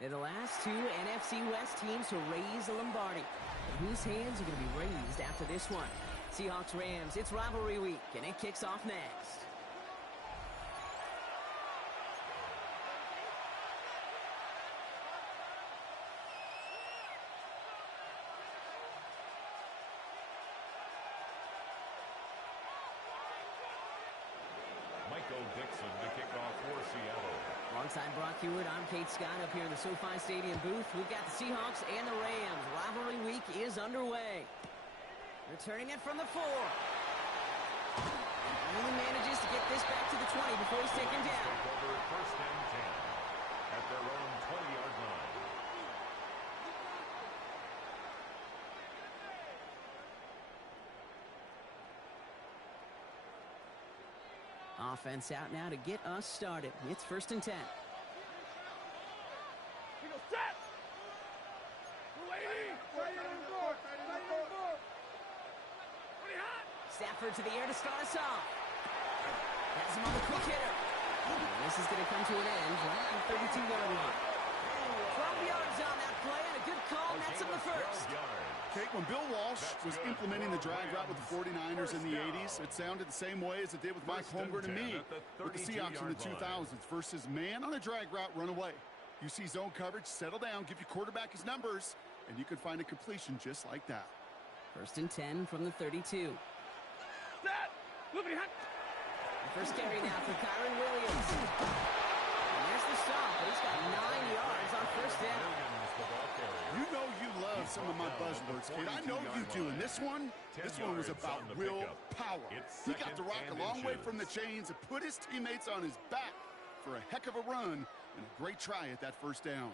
They're the last two NFC West teams to raise the Lombardi. But whose hands are going to be raised after this one? Seahawks-Rams, it's rivalry week, and it kicks off next. Dixon to kick off for Seattle. Alongside Brock Hewitt, I'm Kate Scott up here in the SoFi Stadium booth. We've got the Seahawks and the Rams. Rivalry week is underway. Returning it from the 4. Only manages to get this back to the 20 before he's taken down. Over at first and 10 at their own 20-yard line. Offense out now to get us started. It's first and 10. Set! Stafford to the air to start us off. Has him on the quick hitter. And this is going to come to an end right at the 32-yard line. 12 yards on that play, and a good call, and that's on the first. Kate, when Bill Walsh was implementing the drag route with the 49ers in the 80s, it sounded the same way as it did with Mike Holmgren and me with the Seahawks in the 2000s versus man on a drag route, run away. You see zone coverage, settle down, give your quarterback his numbers, and you can find a completion just like that. First and 10 from the 32. Set! The first carry now for Kyron Williams. And there's the stop, but he's got 9 yards on first down. You know you love some of my buzzwords, kid. I know you do. And this one was about willpower. He got the rock a long way from the chains and put his teammates on his back for a heck of a run and a great try at that first down.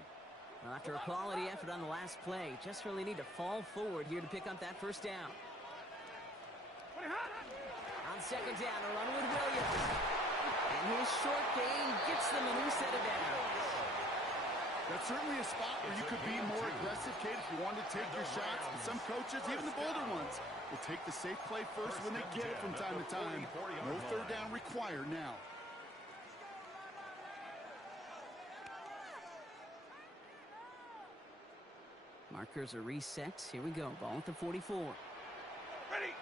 Well, after a quality effort on the last play, just really need to fall forward here to pick up that first down. On second down, a run with Williams. And his short gain gets them a new set of downs. That's certainly a spot where you could be more aggressive, kid, if you want to take your shots. And some coaches, even the bolder ones, will take the safe play first when they get it from time to time. No third down required now. Markers are reset. Here we go. Ball at the 44. Ready!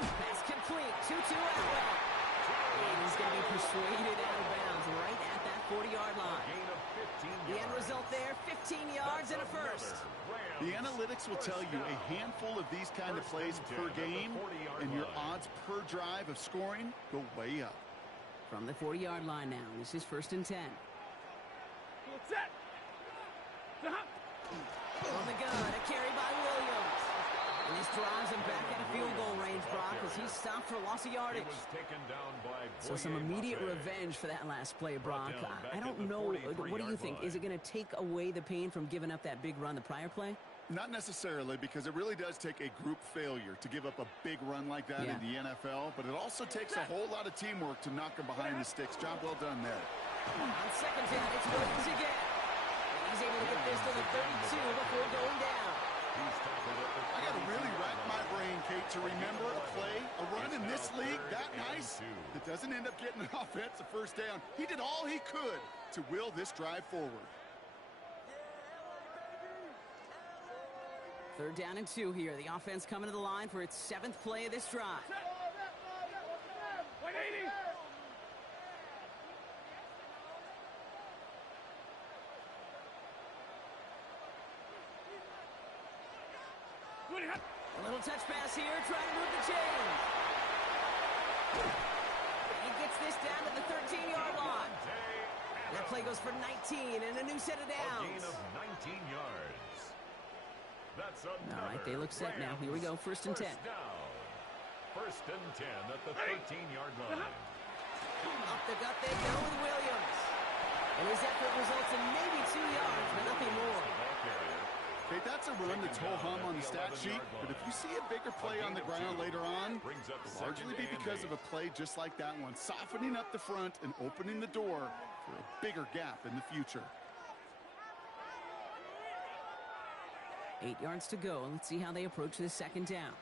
Pass complete. 2-2 Atwell. And he's going to be persuaded out of bounds right at that 40-yard line. The end result there, 15 yards and a first. The analytics will tell you a handful of these kind of plays per game, and your odds per drive of scoring go way up. From the 40-yard line now, this is first and 10. Set! On the gun, a carry by Williams. And this drives him back out of field goal range, Brock, as he's stopped for loss of yardage. So some immediate revenge for that last play, Brock. I don't know. What do you think? Is it going to take away the pain from giving up that big run the prior play? Not necessarily, because it really does take a group failure to give up a big run like that in the NFL, but it also takes a whole lot of teamwork to knock him behind the sticks. Job well done there. On second down, it's Williams again. And he's able to get this to the 32 before going down. I got to really rack my brain, Kate, to remember a play, a run in this league that nice that doesn't end up getting an offensive first down. He did all he could to will this drive forward. Third down and 2 here. The offense coming to the line for its 7th play of this drive. 180! A little touch pass here, trying to move the chains. He gets this down to the 13-yard line. That play goes for 19 and a new set of downs. A gain of 19 yards. That's all right, they look set now. Here we go, first and 10. First and 10 at the 13-yard line. Up the gut they go with Williams. And his effort results in maybe 2 yards, but nothing more. Okay, that's a run that's ho-hum on the stat sheet, but if you see a bigger play on the ground later on, it'll largely be because of a play just like that one, softening up the front and opening the door for a bigger gap in the future. 8 yards to go. Let's see how they approach this second down.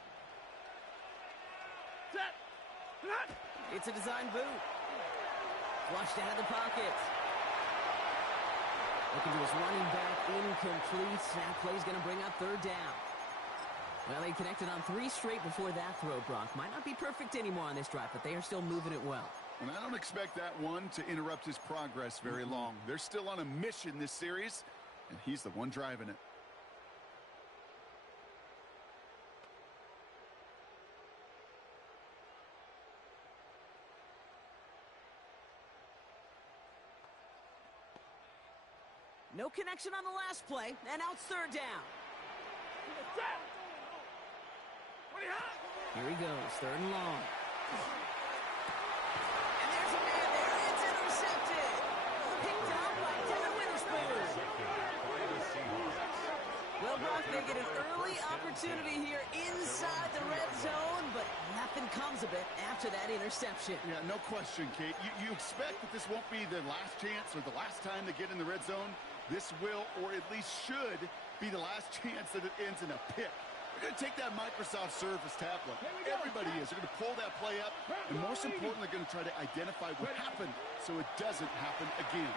Set! It's a design boot. Flushed out of the pocket. Looking to his running back, incomplete. That play's going to bring up third down. Well, they connected on 3 straight before that throw, Brock. Might not be perfect anymore on this drive, but they are still moving it well. And I don't expect that one to interrupt his progress very long. They're still on a mission this series, and he's the one driving it. No connection on the last play, and now it's third down. Here he goes, third and long. And there's a man there. It's intercepted. Picked up by Devin Witherspoon. Well, Brock, they get an early opportunity here inside the red zone, but nothing comes of it after that interception. Yeah, no question, Kate. You expect that this won't be the last chance or the last time they get in the red zone. This will, or at least should, be the last chance that it ends in a pick. They're going to take that Microsoft Surface tablet. Everybody is. They're going to pull that play up, and most importantly, they're going to try to identify what happened so it doesn't happen again.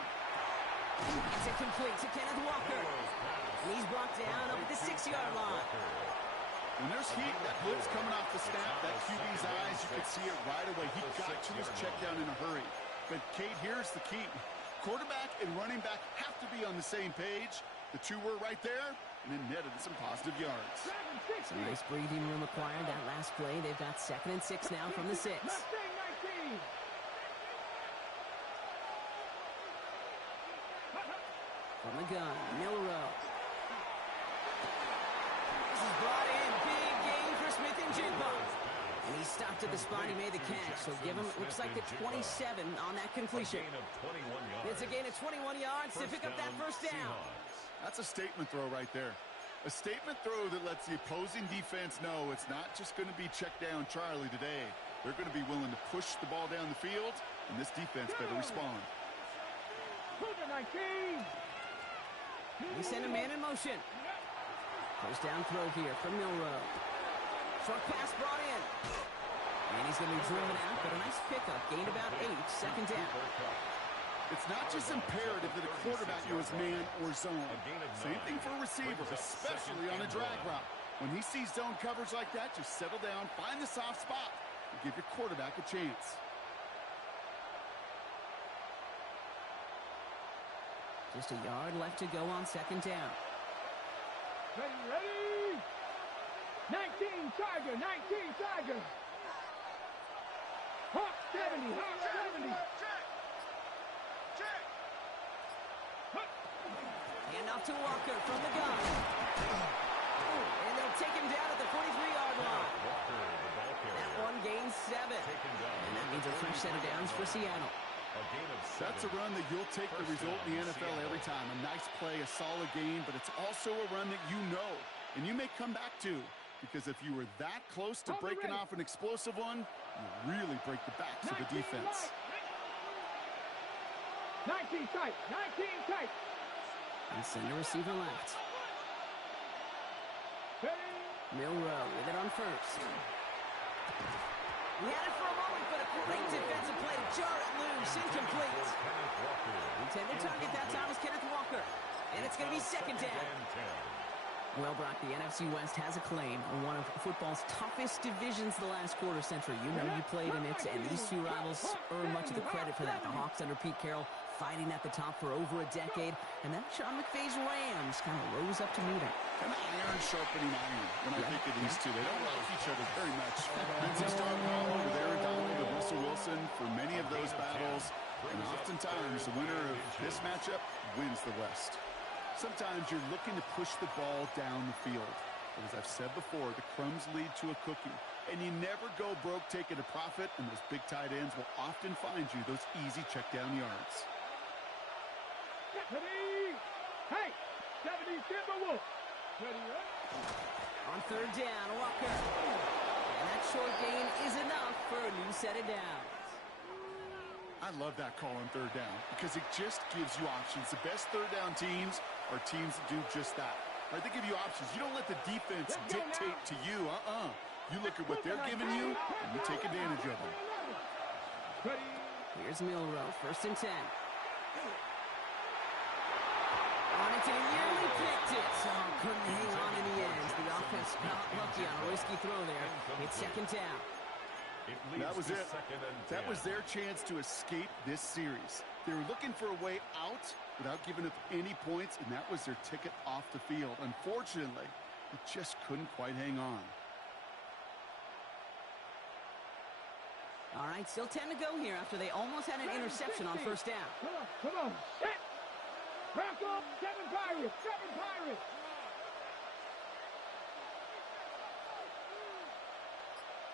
It's incomplete to Kenneth Walker. And he's brought down over the 6-yard line. When there's heat, that blitz coming off the snap, that QB's eyes, you could see it right away. He got to his check down in a hurry. But, Kate, here's the key. Quarterback and running back have to be on the same page. The two were right there, and then netted some positive yards. Some nice breathing room acquired that last play. They've got 2nd and 6 now from the 6. From the gun, Milrow. This is brought in. Big gain for Smith and Jigba. And he stopped at the spot. He made the catch. So give him, looks like the 27 on that completion. It's a gain of 21 yards to pick up that first down. That's a statement throw right there. A statement throw that lets the opposing defense know it's not just going to be check down Charlie today. They're going to be willing to push the ball down the field, and this defense better respond. They send a man in motion. First down throw here from Milrow. Short pass brought in. And he's going to be driven out, but a nice pickup. Gained about 8, 2nd down. It's not just imperative that a quarterback knows man or zone. Same thing for a receiver, especially on a drag route. When he sees zone coverage like that, just settle down, find the soft spot, and give your quarterback a chance. Just a yard left to go on 2nd down. Ready? 19 Tiger, 19 Tiger. Hawk 70, Hawk 70. Hand off to Walker from the gun. And they'll take him down at the 43-yard line. That one gains 7. And that means a fresh set of downs for Seattle. That's a run that you'll take the result in the NFL every time. A nice play, a solid gain, but it's also a run that you know and you may come back to, because if you were that close to breaking off an explosive one, you really break the backs of the defense. 19 tight, 19 tight. And send a receiver left. Milrow with it on first. He had it for a moment, but a great defensive play to jar it loose. Incomplete. Intended target that time was Kenneth Walker. And it's going to be 2nd down. Well, Brock, the NFC West has a claim on one of football's toughest divisions the last quarter century. You know you played in it, and these two rivals earn much of the credit for that. The Hawks under Pete Carroll fighting at the top for over a decade, and then Sean McVay's Rams kind of rose up to meet him. Kind of iron sharpening iron when I think of these two. They don't like each other very much. Lindsey Starr-Hollow with Aaron Donald and Russell Wilson for many of those battles, and oftentimes the winner of this matchup wins the West. Sometimes you're looking to push the ball down the field. But as I've said before, the crumbs lead to a cookie. And you never go broke taking a profit, and those big tight ends will often find you those easy check down yards. Ready? Hey, 70 Timberwolves. Ready, On 3rd down, Walker. And that short gain is enough for a new set of downs. I love that call on 3rd down because it just gives you options. The best 3rd down teams are teams that do just that. Right? They give you options. You don't let the defense dictate to you. You look at what they're giving you, and you take advantage of them. Ready? Here's Milrow, 1st and 10. On it to the yearly, picked it. Oh, couldn't hang on in the end. The offense got lucky on a risky throw there. It's 2nd down. That was it. That was their chance to escape this series. They were looking for a way out without giving up any points, and that was their ticket off the field. Unfortunately, they just couldn't quite hang on. All right, still 10 to go here after they almost had an interception on 1st down. Come on. Hit. Back up. 7 Pirates. 7 Pirates.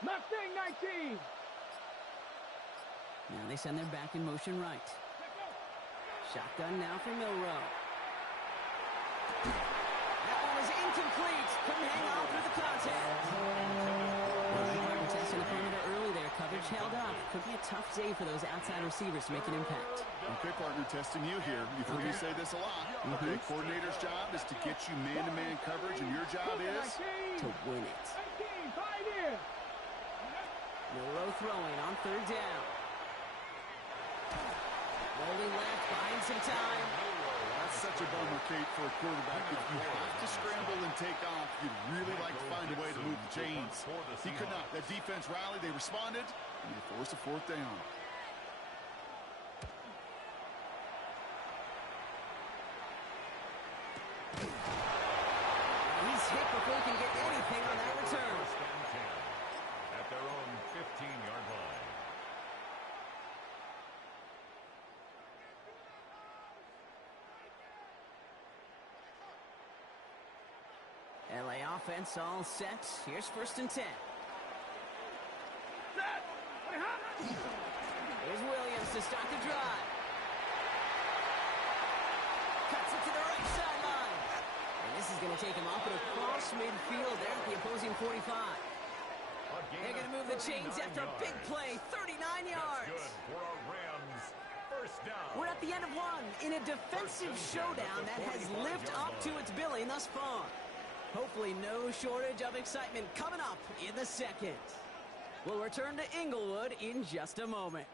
Mustang 19. Now they send their back in motion right. Shotgun now for Milrow. That one was incomplete. Couldn't hang on through the contact. Testing the perimeter early there. Coverage held up. Could be a tough day for those outside receivers to make an impact. Okay, partner, testing you here. You've heard me say this a lot. Okay, coordinator's job is to get you man-to-man coverage, and your job is to win it. 19, 5 here. Milrow throwing on 3rd down. Rolling left, buying some time. That's such a bummer, Kate, for a quarterback. If you have to scramble and take off, you'd really like to find a way to move the chains. He could not. That defense rallied, they responded, and they forced a 4th down. He's hit before he can get anything on that return. At their own 15-yard line. LA offense all set. Here's 1st and 10. Here's Williams to start the drive. Cuts it to the right sideline. And this is going to take him off and across midfield there at the opposing 45. They're going to move the chains after a big play, 39 yards. Good for a Rams 1st down. We're at the end of one in a defensive showdown that has lived up to its billing thus far. Hopefully no shortage of excitement coming up in the 2nd. We'll return to Inglewood in just a moment.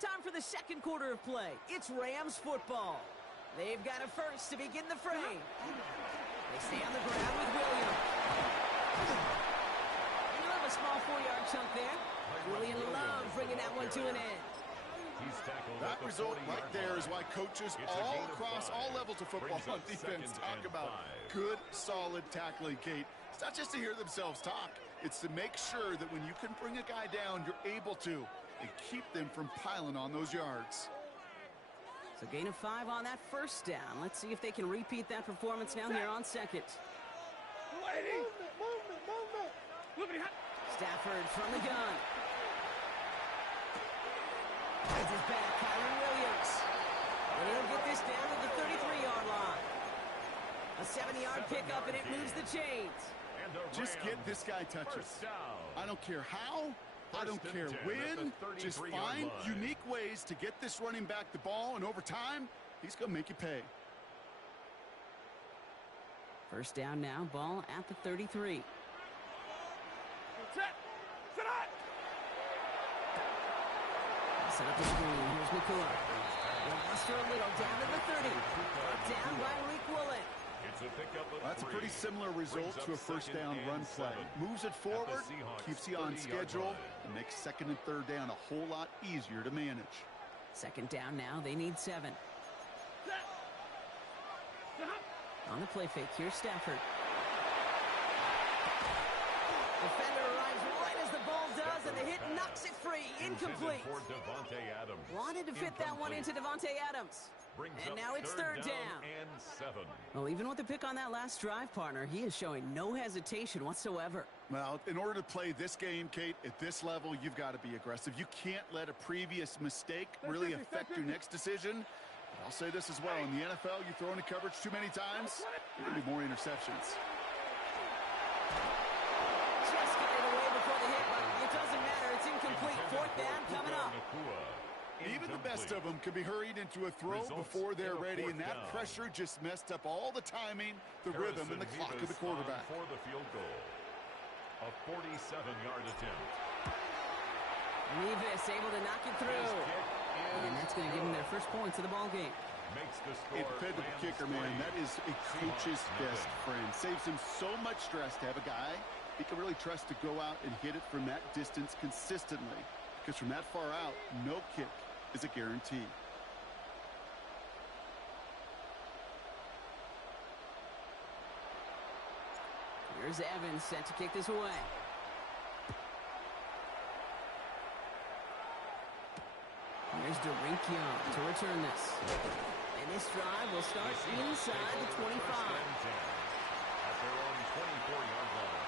Time for the 2nd quarter of play. It's Rams football. They've got a 1st to begin the frame. They stay on the ground with Williams. You have a small 4-yard chunk there. Julian Love bringing that one to an end. That result right there is why coaches all across all levels of football on defense talk about good, solid tackling, Kate. It's not just to hear themselves talk. It's to make sure that when you can bring a guy down, you're able to, and keep them from piling on those yards. So gain of 5 on that 1st down. Let's see if they can repeat that performance now here on 2nd. Movement. Stafford from the gun. Heads his back, Kyron Williams. And he'll get this down to the 33-yard line. A 70-yard pickup, and it moves the chains. Just get this guy touches. I don't care how. I don't care when. Just find unique ways to get this running back the ball, and over time, he's going to make you pay. 1st down now, ball at the 33. Set up the screen. Here's McCoy. Lost her a little. Down to the 30. Brought down by Rick Woolen. That's a pretty similar result to a 1st down run play. Moves it forward, keeps you on schedule, and makes 2nd and 3rd down a whole lot easier to manage. 2nd down now. They need 7. On the play fake, here's Stafford. Defender arrives right as the ball does, and the hit knocks it free. Incomplete. Wanted to fit that one into Devontae Adams. And now it's 3rd down. And 7. Well, even with the pick on that last drive, partner, he is showing no hesitation whatsoever. Well, in order to play this game, Kate, at this level, you've got to be aggressive. You can't let a previous mistake really affect your next decision. But I'll say this as well. In the NFL, you throw into coverage too many times, you're going to be more interceptions. Just got it away before the hit, but it doesn't matter. It's incomplete. 4th down coming up. Even The best of them can be hurried into a throw before they're ready, and that pressure just messed up all the timing, the rhythm, and the clock of the quarterback. For the field goal, a 47-yard attempt. Revis able to knock it through. And that's going to give them their first points of the ball game. Makes the score. A dependable kicker, man. That is a coach's best friend. Saves him so much stress to have a guy he can really trust to go out and hit it from that distance consistently. Because from that far out, no kick is a guarantee. Here's Evans set to kick this away. Here's Derink Young to return this. And this drive will start inside the 25. At their own 24-yard line.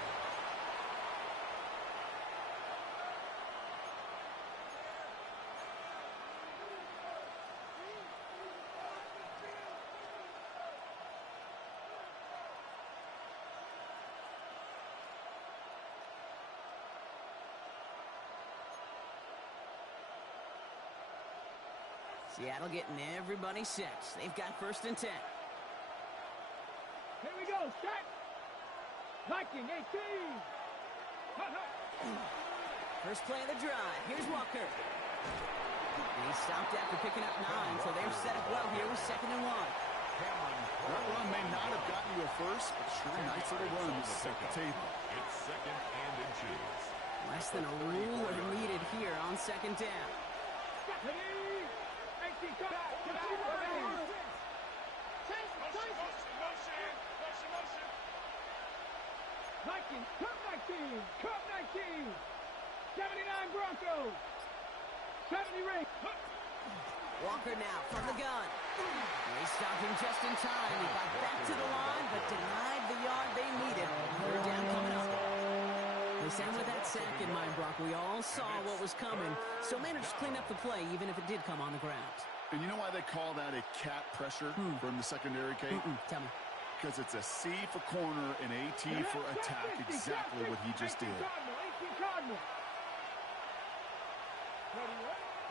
Seattle getting everybody set. They've got 1st and 10. Here we go, set. Viking 18. First play of the drive. Here's Walker. And he stopped after picking up 9, so they're set up well here with 2nd and 1. That run may not have gotten you a first, but sure, nice little run to set the table. It's 2nd and inches. Less than a ruler needed here on 2nd down. Vikings, Cup 19, Cup 19, 79 Broncos, 70 Ravens. Walker now from the gun. They stopped him just in time. He got back to the line, but denied the yard they needed. 3rd down coming up. Listen, with that sack in mind, Brock, we all saw what was coming, so managed to clean up the play, even if it did come on the ground. And you know why they call that a cat pressure from the secondary, Kate? Tell me. Because it's a C for corner and AT for attack, exactly what he just did.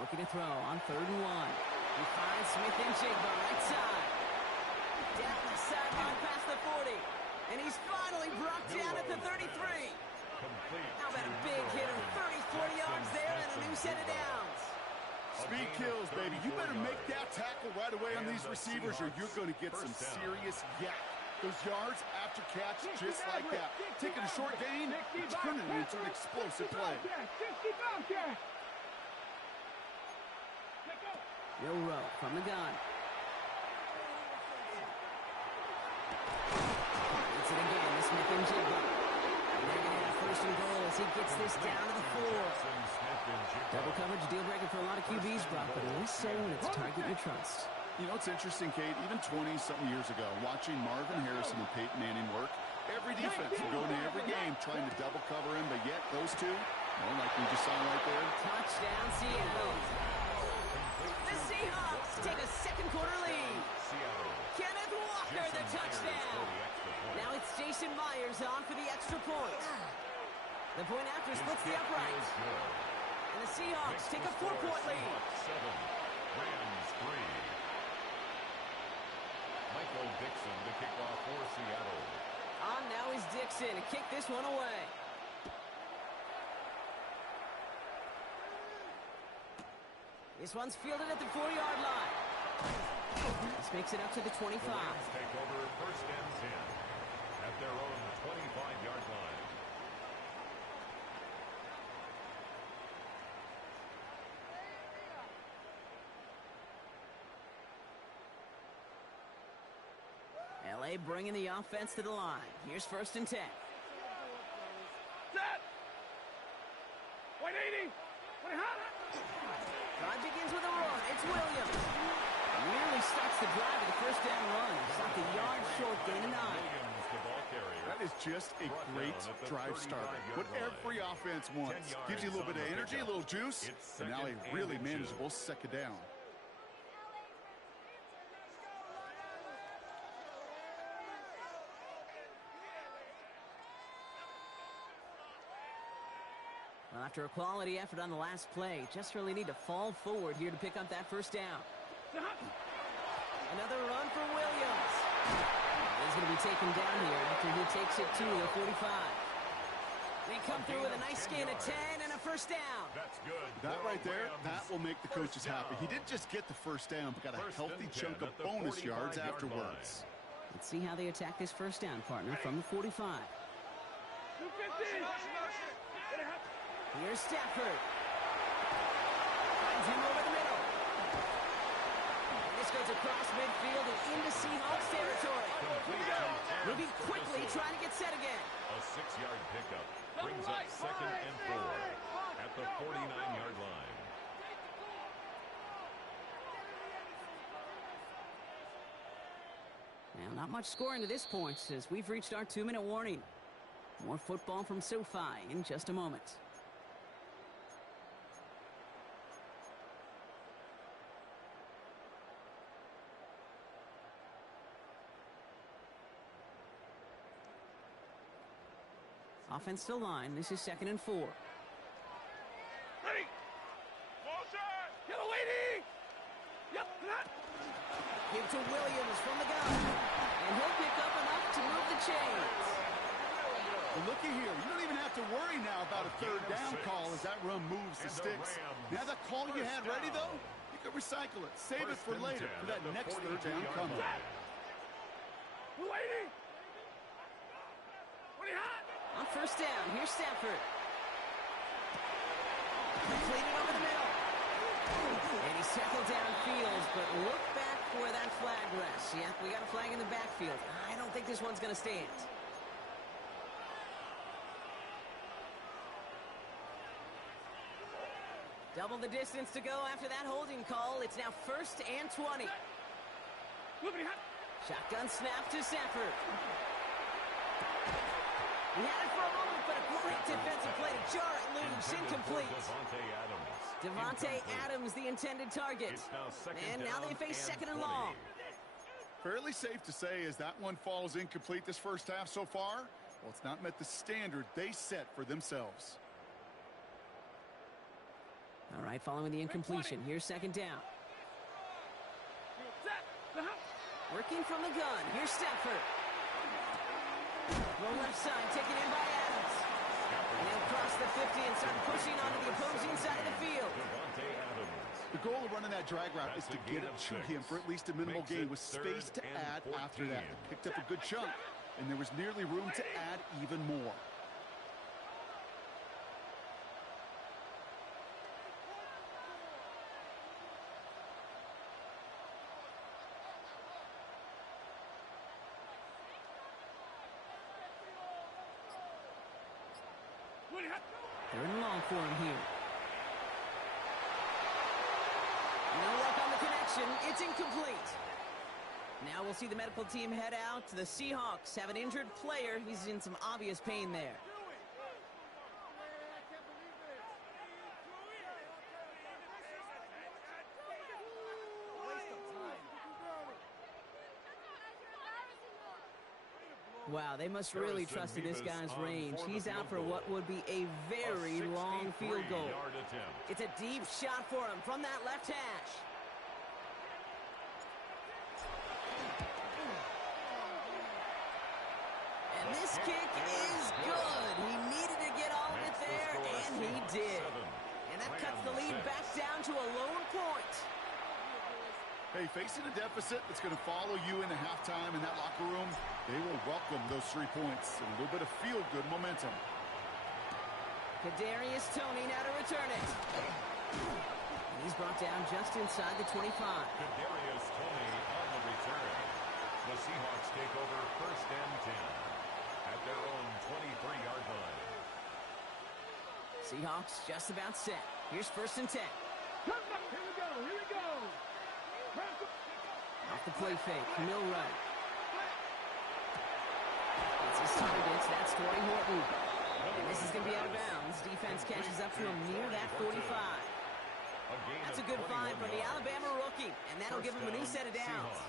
Looking to throw on 3rd and 1. He finds Smith and Jigba right side. Down the sideline past the 40. And he's finally brought down at the 33. How about a big hit of 30-40 yards there and a new set of downs? Speed kills, baby. You better make that tackle right away on these receivers or you're going to get some serious yak. Those yards after catch just like that. Taking a short gain, turning it into an explosive play. Will Rowe from the gun. It's it again to Smith and Jigba. And they're going to have 1st and goal as he gets this down to the 4. Double coverage deal breaker for a lot of QBs, Brock, but less so when it's a target you trust. You know, it's interesting, Kate, even 20-something years ago, watching Marvin Harrison and Peyton Manning work, every defense would go into every game trying to double cover him, but yet those two, like we just saw right there. Touchdown, Seattle. The Seahawks take a 2nd quarter lead. Kenneth Walker, the touchdown. Now it's Jason Myers on for the extra point. The point after splits the upright. And the Seahawks take a 4-point lead. 7, Rams 3. Michael Dixon to kick off for Seattle. On now is Dixon to kick this one away. This one's fielded at the 4-yard line. This makes it up to the 25. The Rams take over 1st and 10 at their own 25-yard line. LA bringing the offense to the line. Here's 1st and 10. Set. 180. Drive begins with a run. It's Williams. Nearly starts the drive with the 1st down run. Stopped a yard short, gain of 9. Williams, the ball carrier. That is just a great drive starter. What every offense wants. Gives you a little bit of energy, a little juice, and now a really manageable 2nd down. Well, after a quality effort on the last play, just really need to fall forward here to pick up that first down. Another run for Williams. He's going to be taken down here after he takes it to the 45. They come through with a nice gain of 10 and a first down. That's good. That right there, that will make the coaches happy. He didn't just get the first down, but got a healthy chunk of bonus yards afterwards. Let's see how they attack this first down, partner, from the 45. Here's Stafford. Finds him over the middle. And this goes across midfield and into Seahawks territory. Moving quickly, trying to get set again. A 6-yard pickup brings up 2nd and 4 at the 49-yard line. Now, not much scoring to this point as we've reached our 2-minute warning. More football from SoFi in just a moment. Offensive line, this is 2nd and 4. Ready. Yellow lady. Yep. Give to Williams from the gun. And he'll pick up enough to move the chains. But looky here, you don't even have to worry now about a third down call as that run moves the sticks. Now that call you had ready, though, you can recycle it. Save it for later for that next third down coming. Lady. What do you have? On first down, here's Stafford. Completed over the middle. And he's tackled downfield, but look back where that flag rests. Yeah, we got a flag in the backfield. I don't think this one's going to stand. Double the distance to go after that holding call. It's now 1st and 20. Shotgun snap to Stafford. He had it for a moment, but a great defensive play to jar it loose. Incomplete. Devontae Adams, the intended target. And now they face 2nd and long. Fairly safe to say as that one falls incomplete this first half so far, well, it's not met the standard they set for themselves. All right, following the incompletion, here's 2nd down. Working from the gun, here's Stafford. Roll left side, taken in by Adams. And they'll cross the 50 and start pushing onto the opposing side of the field. The goal of running that drag route is to get it to him for at least a minimal gain with space to add after that. They picked up a good chunk, and there was nearly room to add even more. They're in long for him here. No luck on the connection. It's incomplete. Now we'll see the medical team head out. The Seahawks have an injured player. He's in some obvious pain there. Wow, they must really trust in this guy's range. He's out for what would be a very long field goal. It's a deep shot for him from that left hash. And this kick is good. He needed to get all of it there, and he did. And that cuts the lead back down to a lone point. Hey, facing a deficit that's going to follow you into halftime in that locker room, they will welcome those 3 points and a little bit of feel-good momentum. Kadarius Toney now to return it. And he's brought down just inside the 25. Kadarius Toney on the return. The Seahawks take over 1st and 10 at their own 23-yard line. Seahawks just about set. Here's 1st and 10. Here we go. Here we go. Off the play fake, Milroy. It's his targets, that's Torrey Horton. And this is going to be out of bounds. Defense catches up to him near that 45. That's a good find from the Alabama rookie, and that'll give him a new set of downs.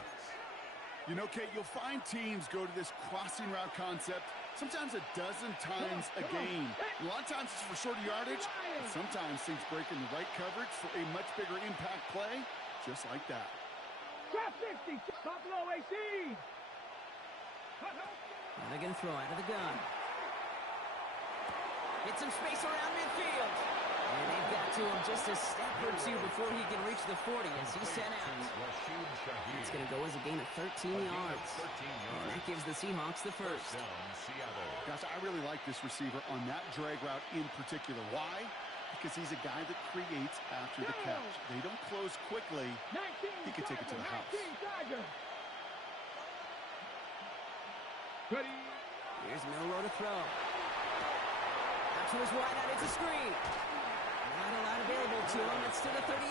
You know, Kate, you'll find teams go to this crossing route concept sometimes a dozen times a game. A lot of times it's for shorter yardage, and sometimes things break in the right coverage for a much bigger impact play, just like that. Drop 60, Buffalo AC. Now they're going to throw out of the gun. Get some space around midfield. And they've got to him just a step or two before he can reach the 40 as he's sent out. It's going to go as a gain of 13 yards. And that gives the Seahawks the first. Gosh, I really like this receiver on that drag route in particular. Why? Because he's a guy that creates after the catch. They don't close quickly. He can take it to the house. Ready. Here's Milroe to throw. Out to his wide out, it's a screen. Not a lot available to him, it's to the 38.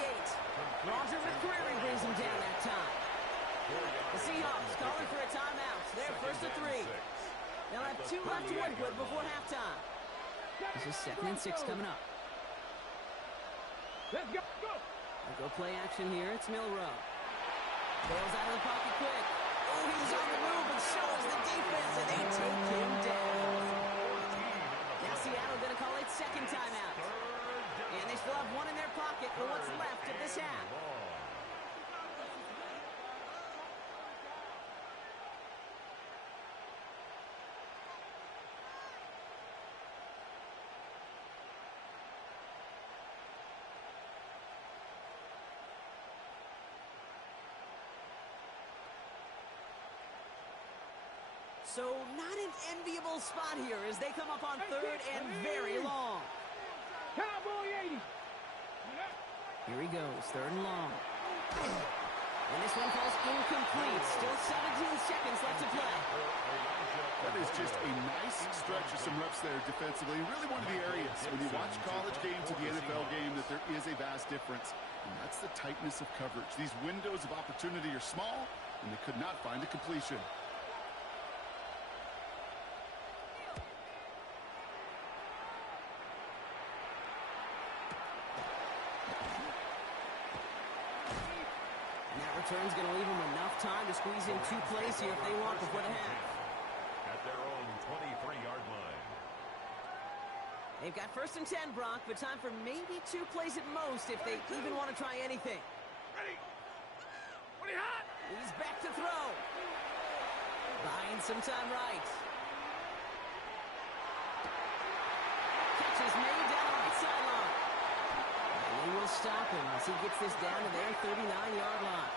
Roger McCreary brings him down that time. The Seahawks calling for a timeout. They're first to 3. They'll have 2 left to work with before halftime. This is 2nd and 6 coming up. Let's go. Go play action here. It's Milroe. Goes out of the pocket quick. Oh, he's on the move and so is the defense, and they take him down. Now Seattle going to call it 2nd timeout. And they still have 1 in their pocket for what's left of this half. So not an enviable spot here as they come up on 3rd and very long. Cowboy 80. Here he goes, 3rd and long. And this one falls incomplete. Still 17 seconds left to play. That is just a nice stretch of some reps there defensively. Really one of the areas when you watch college game to the NFL game that there is a vast difference. And that's the tightness of coverage. These windows of opportunity are small, and they could not find a completion. Return's going to leave them enough time to squeeze in 2 plays here if they want before the half. At their own 23-yard line. They've got 1st and 10, Brock, but time for maybe 2 plays at most if they even want to try anything. Ready. What are you hot? He's back to throw. Buying some time right. Catch is made down the right sideline. And they will stop him as he gets this down to their 39-yard line.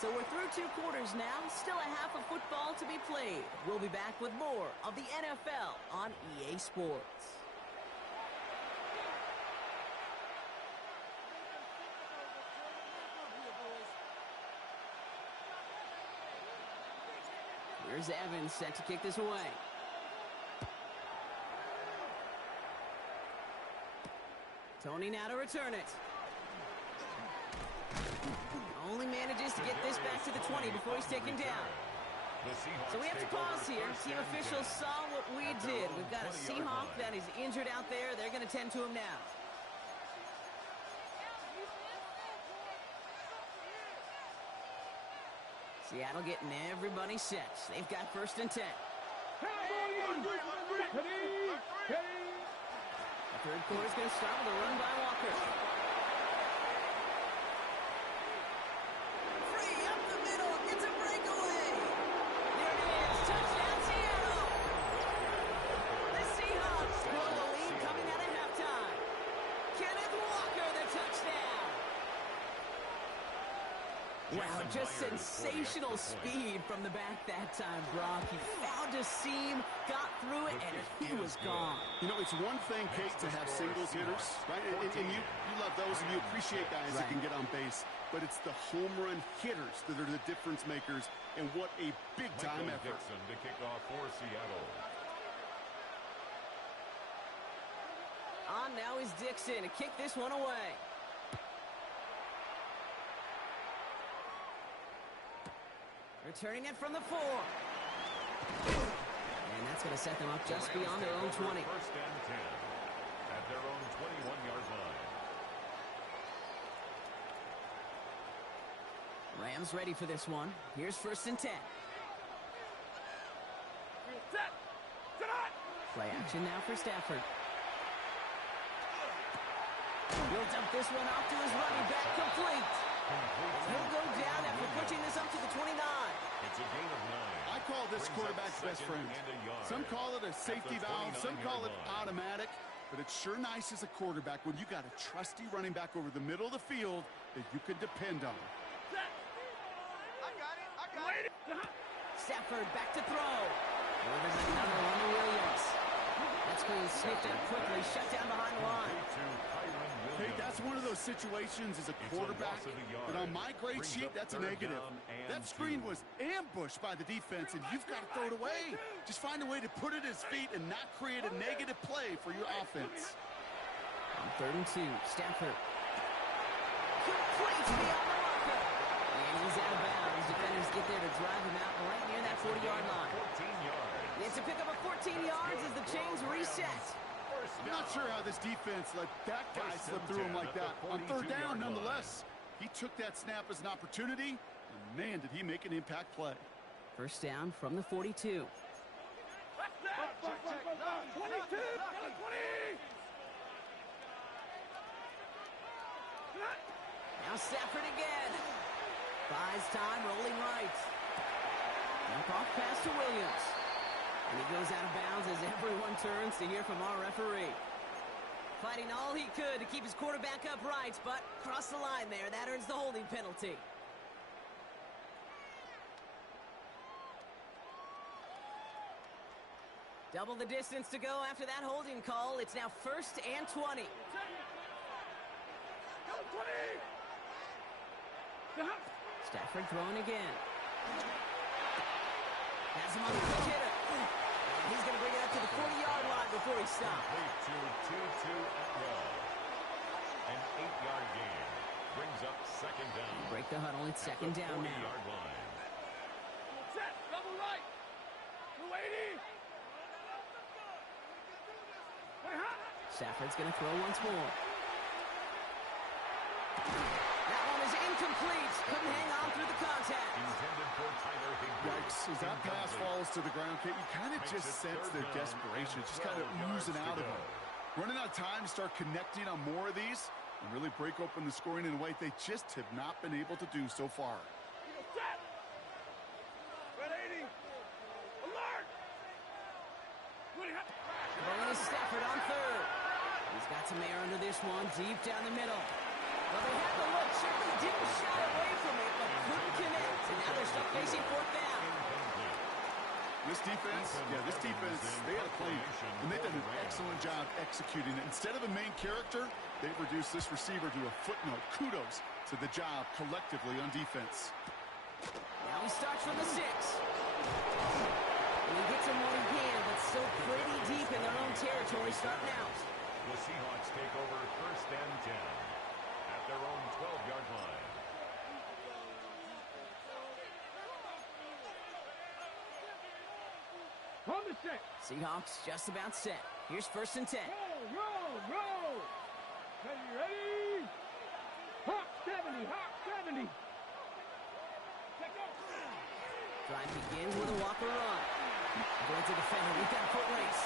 So we're through 2 quarters now. Still a half of football to be played. We'll be back with more of the NFL on EA Sports. Here's Evans set to kick this away. Tony now to return it. Only manages to get this back to the 20 before he's taken down. So we have to pause here. Team officials saw what we did. We've got a Seahawk that is injured out there. They're going to tend to him now. Seattle getting everybody set. They've got 1st and 10. The 3rd quarter is going to start with a run by Walker. Free up the middle. Gets a breakaway. There it is. Touchdown, Seattle. The Seahawks grow the lead coming out of halftime. Kenneth Walker, the touchdown. Wow, just sensational speed from the back that time, Brock. He found a seam, got through it, and he was gone. You know, it's one thing, Kate, to have singles hitters, right? And you love those, and you appreciate guys that can get on base. But it's the home run hitters that are the difference makers, and what a big-time effort. Dixon to kick off for Seattle. On now is Dixon to kick this one away. Returning it from the 4. And that's going to set them up just beyond their own 20. 1st and 10 at their own 21-yard line. Rams ready for this one. Here's 1st and 10. Play action now for Stafford. He'll dump this one off to his running back, complete. He'll go down after pushing this up to the 29. It's a gain of 9. I call this quarterback's best friend. Some call it a safety valve, some call it automatic, but it's sure nice as a quarterback when you got a trusty running back over the middle of the field that you can depend on. I got it. Stafford back to throw. Delivers another one to Williams. That screen sniffed out quickly, shut down behind the line. Hey, that's one of those situations as a quarterback that on my grade sheet, that's a negative. That screen was ambushed by the defense, and you've got to throw it away. Just find a way to put it at his feet and not create a negative play for your offense. On 3rd and 2, Stafford. Complete beyond the marker. And he's out of bounds. Defenders get there to drive him out right near that 40-yard line. 14 yards. It's a pickup of 14 yards as the chains reset. I'm not sure how this defense let that guy slip through him like that. On 3rd down, nonetheless, he took that snap as an opportunity, and man, did he make an impact play. 1st down from the 42. 22. Now Stafford again. Buys time, rolling right. Dump off pass to Williams. And he goes out of bounds as everyone turns to hear from our referee. Fighting all he could to keep his quarterback upright, but crossed the line there. That earns the holding penalty. Double the distance to go after that holding call. It's now 1st and 20. Stafford throwing again. Has him on the quick hitter. And he's going to bring it up to the 40-yard line before he stops. Complete to Tutu Atwell. An 8-yard gain brings up 2nd down. Break the huddle. It's 2nd down now. 40-yard line. Set. Double right. 280. Stafford's going to throw once more. That one is incomplete. Couldn't hang on through the contact. Intended for Tyler Higbee. Yikes, as that pass falls to the ground, Kate, you kind of just sense their desperation, just kind of oozing out of them. Running out of time to start connecting on more of these and really break open the scoring in a way they just have not been able to do so far. Set. 180. Alert. Throwing is Stafford on 3rd. He's got some air under this one, deep down the middle. Well, they had the look, certainly didn't shy away from it, but couldn't connect. And now they're stuck facing 4th down. This defense, they had a plan, and they've done an excellent job executing it. Instead of a main character, they've reduced this receiver to a footnote. Kudos to the job collectively on defense. Now he starts from the 6. And he gets him what he can, but still pretty deep in their own territory starting out. The Seahawks take over 1st and 10 at their own 12-yard line. On the set. Seahawks just about set. Here's 1st and 10. Roll. Ready. Hawk 70. Drive begins with a walker run. Going to defender. We've got a foot race.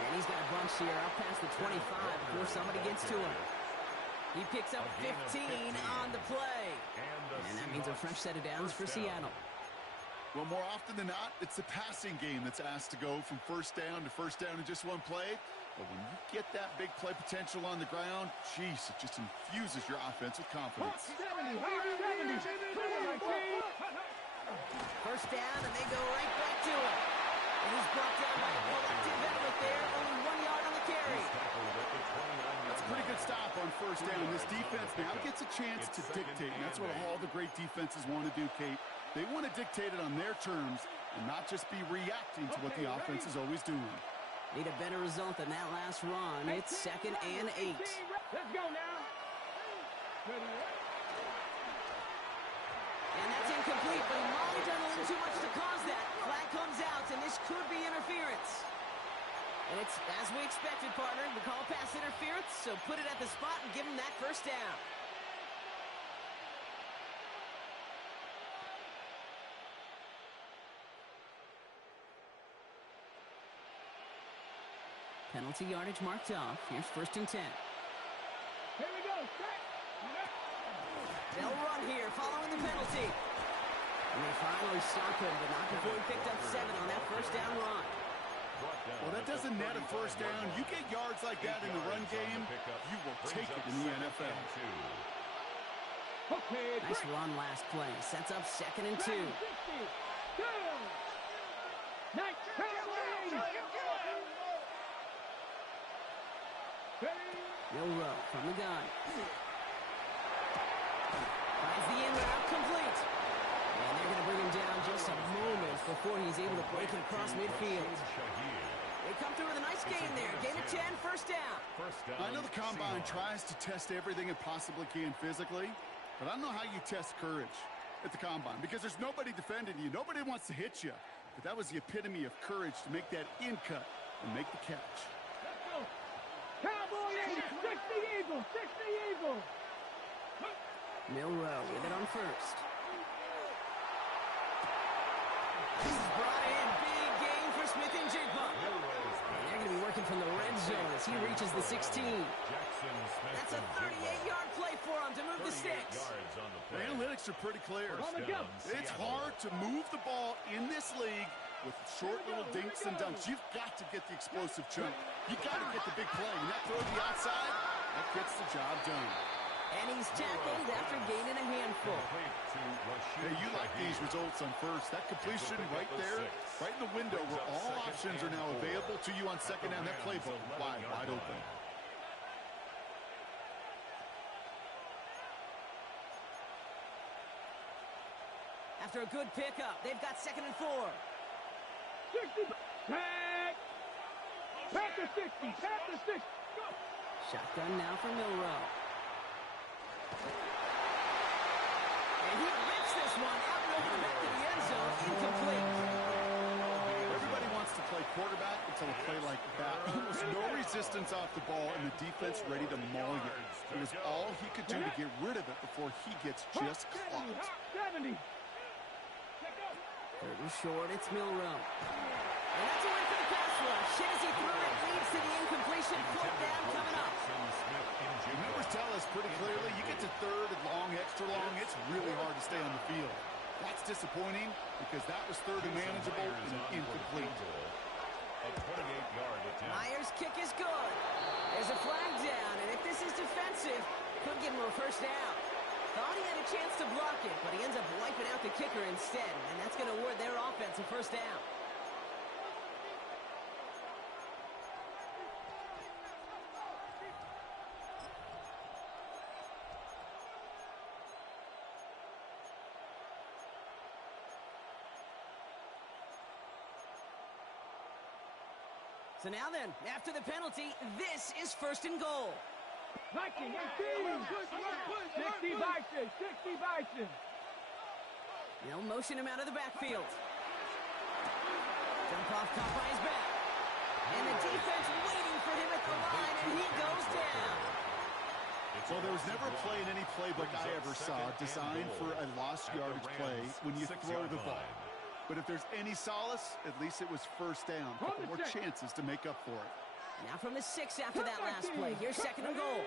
And he's got a bunch here out past the 25 before somebody gets to him. He picks up 15 on the play. And that means a fresh set of downs for Seattle. Well, more often than not, it's the passing game that's asked to go from 1st down to 1st down in just one play. But when you get that big play potential on the ground, geez, it just infuses your offense with confidence. 70. 1st down, and they go right back to it. And he's brought down by a collective effort there. Only 1 yard on the carry. That's a pretty good stop on 1st down. This defense now gets a chance to dictate, and that's what all the great defenses want to do, Kate. They want to dictate it on their terms and not just be reacting to what the offense is always doing. Need a better result than that last run. It's 2nd and 8. Let's go now. And that's incomplete, but he might have done a little too much to cause that. Flag comes out, and this could be interference. And it's, as we expected, partner, the call pass interference, so put it at the spot and give him that 1st down. Penalty yardage marked off. Here's 1st and 10. Here we go. They'll run here following the penalty. And they finally stop him, but not before he picked up 7 on that 1st down run. Well, that doesn't net a 1st down. You get yards like that in the run game, you will take it in the NFL. Okay, Nice run last play. Sets up 2nd and 2. Nice. Milroe from the gun. Finds the in route complete. And they're going to bring him down just a moment before he's able to break it across midfield. They come through with a nice gain there. Gain of 10, 1st down. I know the Combine tries to test everything it possibly can physically, but I don't know how you test courage at the Combine because there's nobody defending you. Nobody wants to hit you. But that was the epitome of courage to make that in cut and make the catch. Let's go. Cowboy 80, 60 Eagles, 60 Eagles. Milroe with it on 1st. He's brought in. Big gain for Smith and Jigba. And they're going to be working from the red zone as he reaches the 16. That's a 38-yard play for him to move the sticks. The analytics are pretty clear. It's hard to move the ball in this league with short little dinks and dunks. You've got to get the explosive chunk. You've got to get the big play. And that throw to the outside, that gets the job done. And he's tackled after gaining a handful. Hey, you like these results on 1st. That completion right there, right in the window where all options are now available to you on 2nd down. That playbook wide open. After a good pickup, they've got 2nd and 4. 60. Pack the 60. Pack the 60. Go. Shotgun now for Milroe. And he rips this one out and over the back of the end zone. Incomplete. Everybody wants to play quarterback until a play like that. Almost no resistance off the ball and the defense ready to maul you. It was all he could do to get rid of it before he gets just clocked. 70. 3rd and short, it's Milroe. And that's a win for the pass rush. Shazzy threw it, leads to the incompletion. 4th down coming up. The numbers tell us pretty clearly, you get to 3rd and long, extra long, it's really hard to stay on the field. That's disappointing because that was 3rd and manageable and incomplete. Myers' kick is good. There's a flag down, and if this is defensive, could give him a 1st down. Thought he had a chance to block it, but he ends up wiping out the kicker instead, and that's going to award their offense a 1st down. So now then, after the penalty, this is 1st and goal. 19, 18, 60 Bison, 60 Bison. They'll motion him out of the backfield. Jump off caught by his back. And the defense waiting for him at the line, and he goes down. Well, there was never a play in any playbook I ever saw designed for a lost yardage play when you throw the ball. But if there's any solace, at least it was 1st down. A couple more chances to make up for it. Now from the 6 after that last play. Here's 2nd and goal.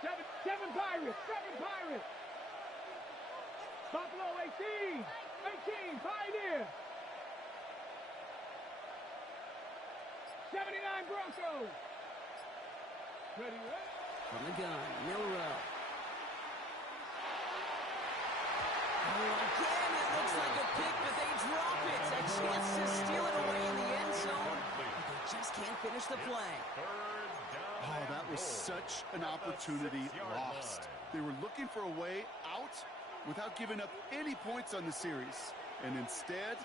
7 Pirates, 7 Pirates. Buffalo 18, 18, Pioneer. 79 Broncos. Ready, right? From the gun, Milroe. Oh, again, it looks like a pick, but they drop it. A chance to steal it away in the end zone, but they just can't finish the play. Oh, that was such an opportunity lost. They were looking for a way out without giving up any points on the series. And instead,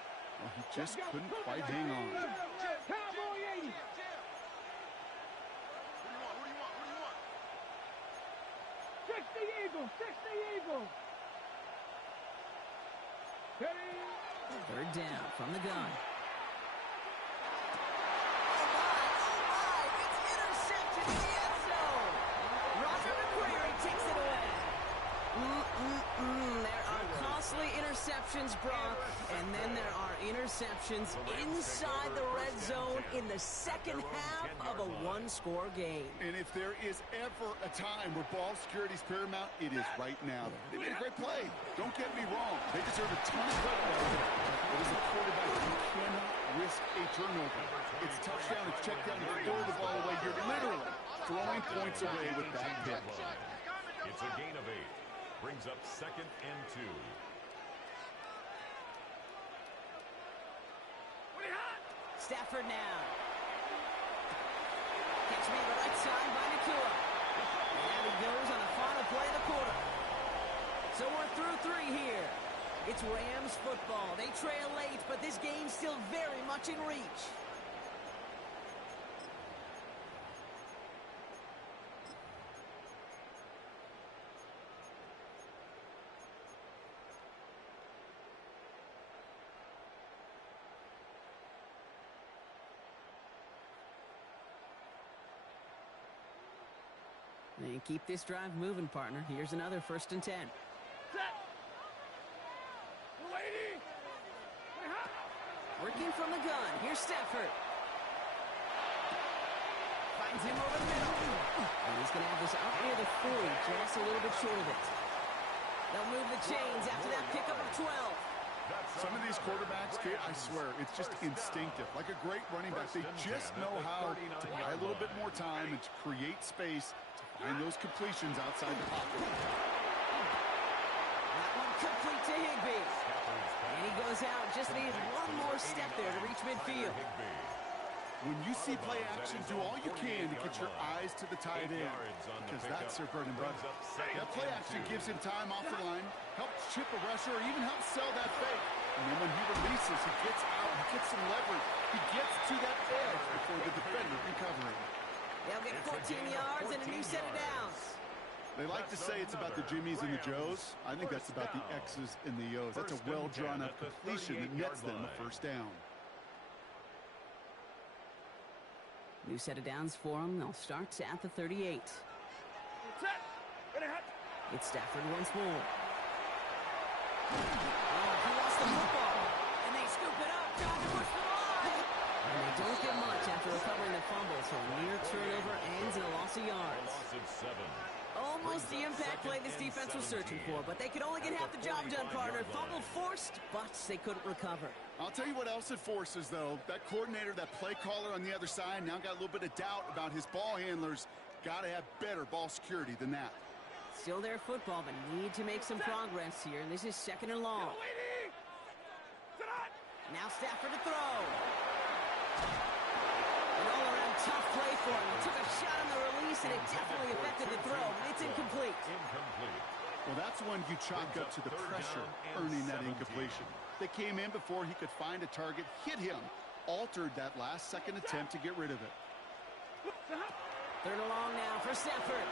well, he just couldn't quite hang on. Cowboy 80. 60 Eagles, 60 Eagles. 3rd down from the gun. It's intercepted in the end zone. Roger McCreary takes it away. There are costly interceptions receptions, Brock, and then there are interceptions inside the red zone in the second half of a one-score game. And if there is ever a time where ball security is paramount, it is right now. They made a great play. Don't get me wrong. They deserve a ton of credit. But as a quarterback, you cannot risk a turnover. It's touchdown, it's check down, and throw the ball away. You're literally throwing points away with that pick. It's a gain of 8. Brings up 2nd and 2. Stafford now. Catch me on the right side by Nakua. And he goes on the final play of the quarter. So we're through 3 here. It's Rams football. They trail late, but this game's still very much in reach. And keep this drive moving, partner. Here's another 1st and 10. Working from the gun. Here's Stafford. Finds him over the middle. And he's going to have this out near the 40, just a little bit short of it. They'll move the chains after that pickup of 12. Some of these quarterbacks, Kate, I swear, it's just instinctive. Like a great running back, they just know how to buy a little bit more time and to create space to find those completions outside the pocket. That one complete to Higbee. And he goes out, just needs one more step there to reach midfield. When you see play action, do all you can to get your eyes to the tight end, because that's their bread and butter. That play action gives him time off the line, helps chip a rusher, or even helps sell that fake. And then when he releases, he gets out, he gets some leverage. He gets to that edge before the defender can cover him. They'll get 14 yards and a new set of downs. They like to say it's about the Jimmies and the Joes. I think that's about the X's and the O's. That's a well-drawn-up completion that nets them a 1st down. New set of downs for them. They'll start at the 38. It's Stafford once more. Oh, he lost the football. And they scoop it up. Trying to push the line. And they don't get much after recovering the fumble. So a near turnover ends in a loss of yards. Loss of 7. Almost the impact play this defense was searching for, but they could only get half the job done, partner. Fumble forced, but they couldn't recover. I'll tell you what else it forces, though. That coordinator, that play caller on the other side, now got a little bit of doubt about his ball handlers. Got to have better ball security than that. Still their football, but need to make some progress here. This is 2nd and long. Now Stafford to throw. An all-around tough play for him. He took a shot on the release, and it definitely affected the throw. It's incomplete. Well, that's when you chalk up to the pressure, earning that incompletion. They came in before he could find a target, hit him, altered that last-second attempt to get rid of it. 3rd and long now for Stafford.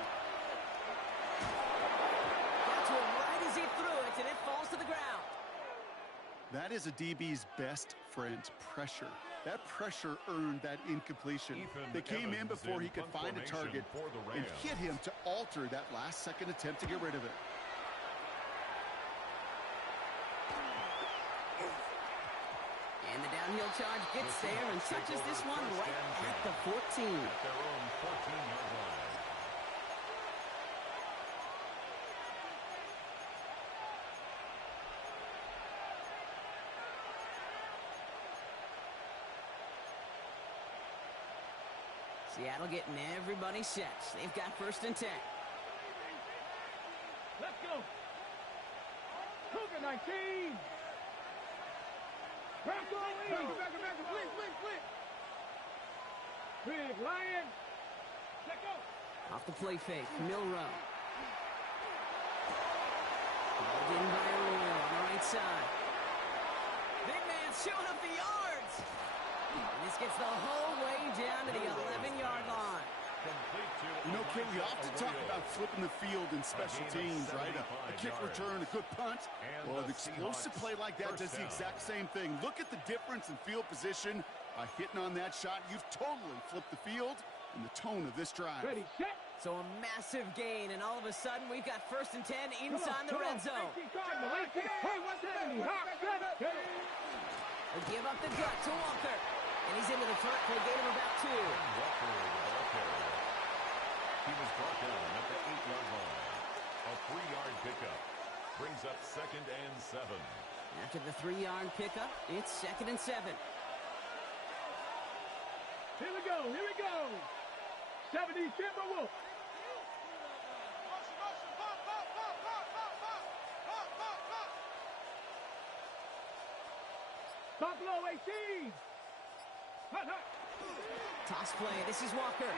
Got to him right as he threw it, and it falls to the ground. That is a DB's best friend, pressure. That pressure earned that incompletion. They came in before he could find a target and hit him to alter that last-second attempt to get rid of it. And the downhill charge gets there and touches this one right at the 14. At their own 14-yard line. Seattle getting everybody set. They've got 1st and 10. Let's go. Cougar 19. Back on, blitz. Big Lion. Let go. Off the play fake, Milrow. Balled in by Arroyo on the right side. Big man showing up the yards. And this gets the whole way down to the 11-yard line. You know, Ken, we often talk about flipping the field in special teams, right? A kick return, a good punt. Well, an explosive play like that does the exact same thing. Look at the difference in field position. By hitting on that shot, you've totally flipped the field. and the tone of this drive. Ready, set. So a massive gain, and all of a sudden, we've got 1st and 10 inside the red zone. Hey, 170. Hawks, They give up the gut to Walker. And he's into the front for a gain of about 2. Walker, the ball carrier. He was brought down at the 8-yard line. A 3-yard pickup brings up 2nd and 7. After the 3-yard pickup, it's 2nd and 7. Here we go, here we go. 70 Timberwolves. Buffalo 18. Hut, hut. Toss play. This is Walker. Now,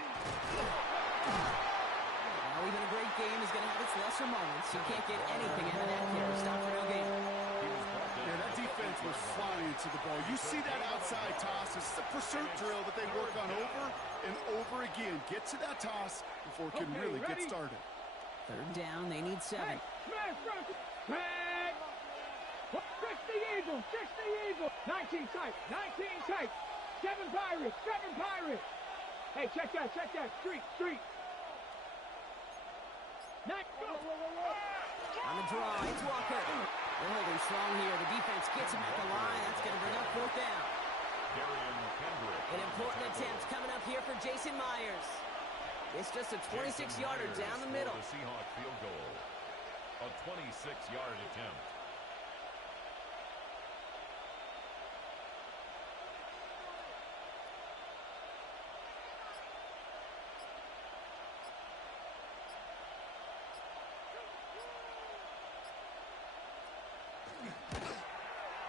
even a great game is going to have its lesser moments. You can't get anything out of that carry. Stop for no gain. Yeah, that defense was flying to the ball. You see that outside toss. It's a pursuit drill that they work on over and over again. Get to that toss before it can really get started. 3rd down. They need 7. Hey, smash, Bronco. Bang. 60 Eagles, 60 Eagles. 19 tight, 19 tight. 7 Pirates, 7 Pirates. Hey, check that, check that. Street, street. Nice. On the draw, it's Walker. They're holding strong here. The defense gets him at the line. That's going to bring up 4th down. An important attempt coming up here for Jason Myers. It's just a 26-yarder down the middle. The Seahawks field goal. A 26-yard attempt.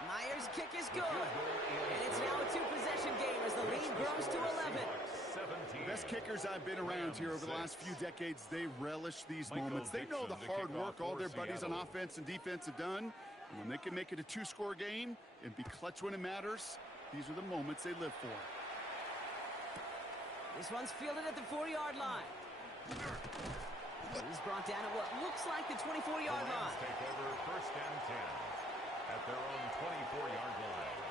Myers' kick is good. And it's now a 2-possession game as the lead grows to 11. The best kickers I've been around here over the last few decades, they relish these moments. They know the hard work all their buddies on offense and defense have done. And when they can make it a 2-score game and be clutch when it matters, these are the moments they live for. This one's fielded at the 4-yard line. He's brought down at what looks like the 24-yard line. Take over 1st and 10 at their own 24-yard line.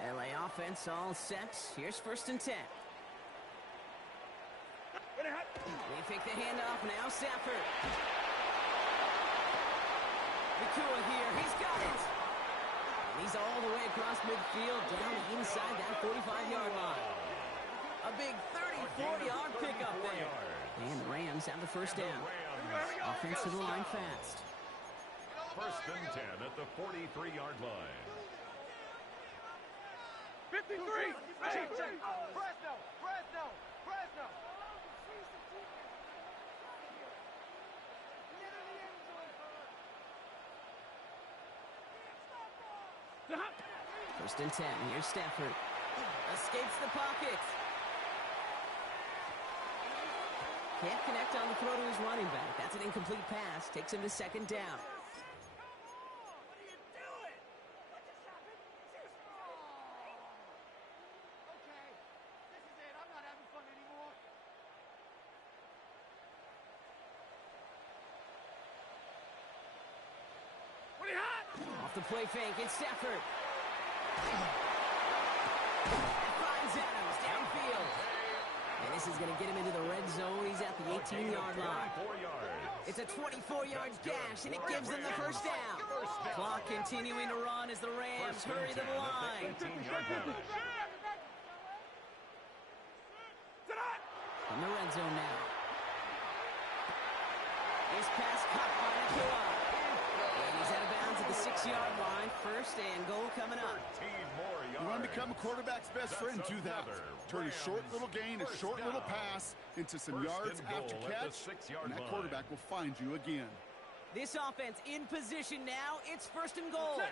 LA offense all set. Here's 1st and 10. They fake the handoff. Now Stafford. Nakua here. He's got it. And he's all the way across midfield down inside that 45-yard line. A big 34-yard pickup there. And the Rams have the 1st down. Offense to the line fast. 1st and 10 at the 43-yard line. 53. Check. Fresno. First and 10. Here's Stafford. Escapes the pocket. Can't connect on the throw to his running back. That's an incomplete pass. Takes him to 2nd down. Off the play fake, it's Stafford. Finds Adams downfield. And this is going to get him into the red zone. He's at the 18-yard line. It's a 24-yard gash, and it gives them the 1st down. Clock continuing to run as the Rams hurry to the line. From the red zone now. This pass caught by Nakua. And he's out of bounds at the 6-yard line. 1st and goal coming up. You want to become a quarterback's best friend, do that. Turn a short little gain, a short little pass into some yards after catch, and that quarterback will find you again. This offense in position now. It's 1st and goal.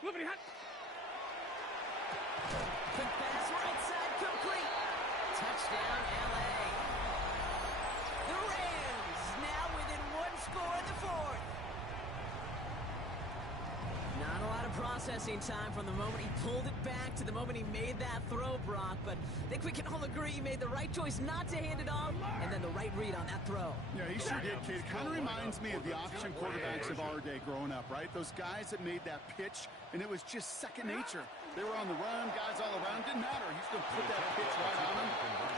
Quick pass right side complete. Touchdown, LA. The Rams now within 1 score in the 4th. Not a lot of processing time from the moment he pulled it back to the moment he made that throw, Brock. But I think we can all agree he made the right choice not to hand it off, and then the right read on that throw. Yeah, he sure did, kid. It kind of reminds me of the option quarterbacks of our day growing up, right? Those guys that made that pitch, and it was just second nature. They were on the run, guys all around. Didn't matter. He's going to put that pitch right on them.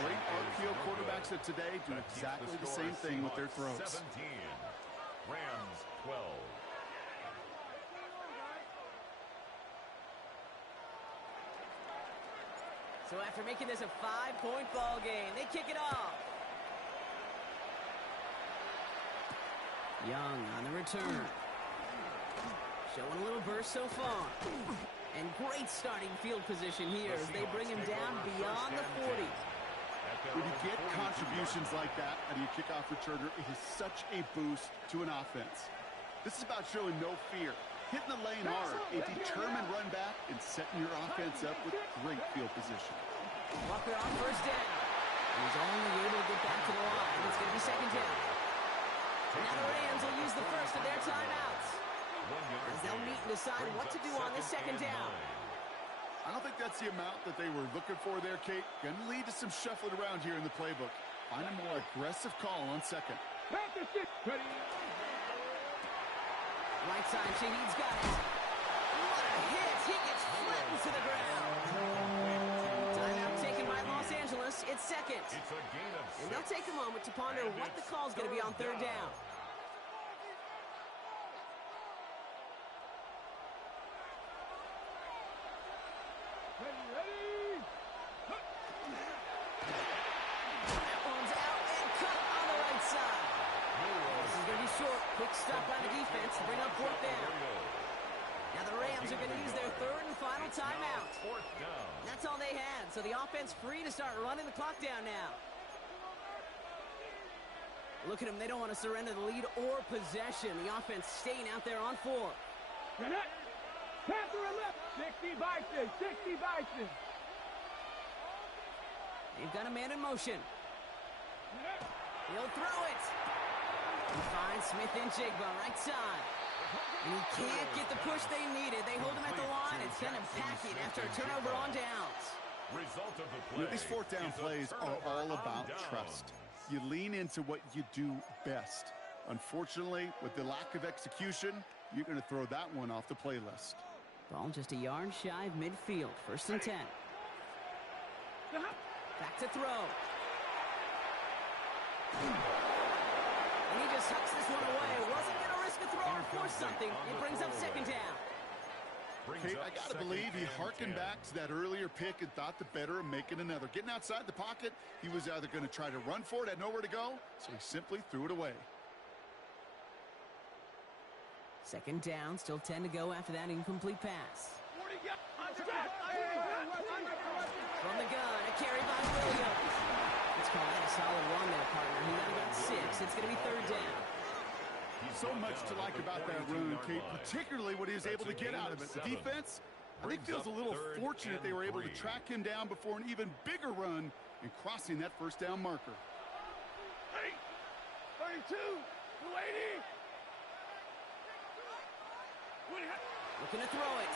Great RPO quarterbacks of today do exactly the same thing with their throws. 17, Rams 12. So after making this a 5-point ball game, they kick it off. Young on the return. Showing a little burst so far. And great starting field position here as they bring him down beyond the 40. When you get contributions like that out of your kickoff returner, it is such a boost to an offense. This is about showing no fear, hitting the lane hard, a determined run back, and setting your offense up with great field position. Walker on first down. He's only able to get back to the line. It's going to be second down. And now the Rams will use the first of their timeouts, as they'll meet and decide what to do on this second down. I don't think that's the amount that they were looking for there, Kate. Going to lead to some shuffling around here in the playbook. Find a more aggressive call on second. Ready. Right side, Shaheed's got it. What a hit! He gets flattened to the ground. Timeout taken by Los Angeles. It's second. It's a gain of 6. And they'll take a moment to ponder what the call's going to be on third down. Ready. That one's out and cut on the right side. This is going to be short. Quick stop by the defense to bring up fourth down. Now the Rams are going to use their third and final timeout. Fourth down. That's all they had, so the offense free to start running the clock down now. Look at them. They don't want to surrender the lead or possession. The offense staying out there on 4. Panther left. 60 Bison. 60 Bison. They've got a man in motion. He'll throw it. He finds Smith and Jigba right side. And he can't get the push they needed. They hold him at the line and send him packing after a turnover on downs. Result of the play. You know, these fourth down plays are all about trust. You lean into what you do best. Unfortunately, with the lack of execution, you're going to throw that one off the playlist. Ball just a yard shy of midfield. First and 10. Back to throw. And he just tucks this one away. Wasn't going to risk a throw or force something. It brings up second down. Kate, I got to believe he harkened back to that earlier pick and thought the better of making another. Getting outside the pocket, he was either going to try to run for it, had nowhere to go, so he simply threw it away. Second down, still 10 to go after that incomplete pass. From the gun, a carry by Williams. Let's call that a solid run there, partner. He got about 6. It's going to be third down. So much to like about that run, Kate, particularly what he was able to get out of it. The defense, I think, feels a little fortunate they were able to track him down before an even bigger run and crossing that first down marker. 32, 280. Looking to throw it.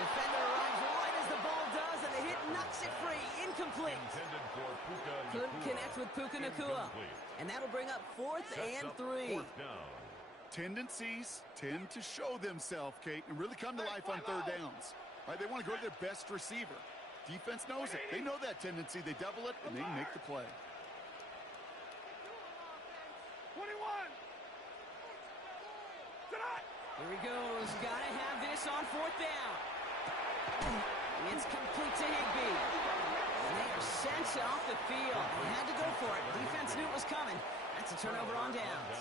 Defender arrives right as the ball does, and the hit knocks it free. Incomplete. Couldn't connect with Puka Nacua. And that'll bring up fourth and 3. Tendencies tend to show themselves, Kate, and really come to life on third downs. Right? They want to go to their best receiver. Defense knows it. They know that tendency. They double it, and they make the play. 21. Here he goes. Gotta have this on fourth down. It's complete to Higbee. And they are sent off the field. They had to go for it. Defense knew it was coming. That's a turnover on downs.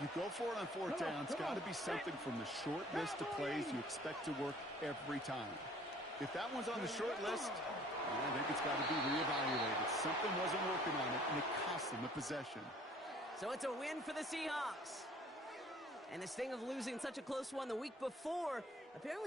You go for it on fourth down. It's got to be something from the short list of plays you expect to work every time. If that one's on the short list, I think it's got to be reevaluated. Something wasn't working on it, and it cost them the possession. So it's a win for the Seahawks. And this thing of losing such a close one the week before, apparently